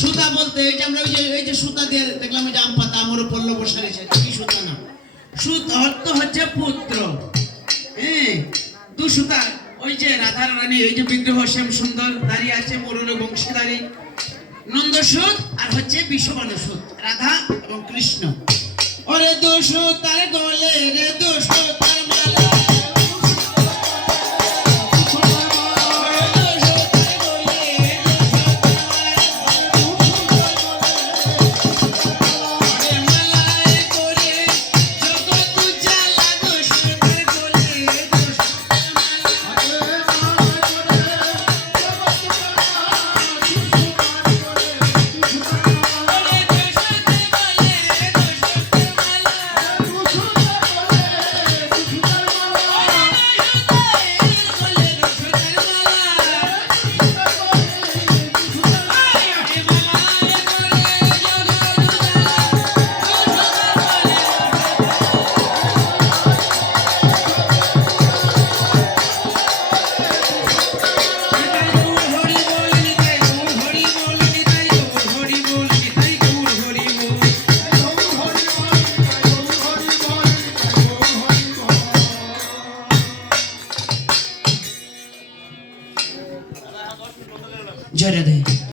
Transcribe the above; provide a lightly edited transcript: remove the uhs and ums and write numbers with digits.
সুতা বলতে এই যে আমরা এই যে সুতা দিয়ে দেখলাম, এই যে আম পাতা আমার পল্লব সারিছে, কি সুতা না, সুত অর্থ হচ্ছে পুত্র। হ্যাঁ, দু সুতা, ওই যে রাধার রানী এই যে বিগ্রহ শ্যাম সুন্দর দাঁড়িয়ে আছে, মোররে বংশীধারী নন্দসুত, আর হচ্ছে বিষবানুসুত রাধা এবং কৃষ্ণ। ওরে দু সুতার গলে রে দু সুতার মালা, জয় রাধে।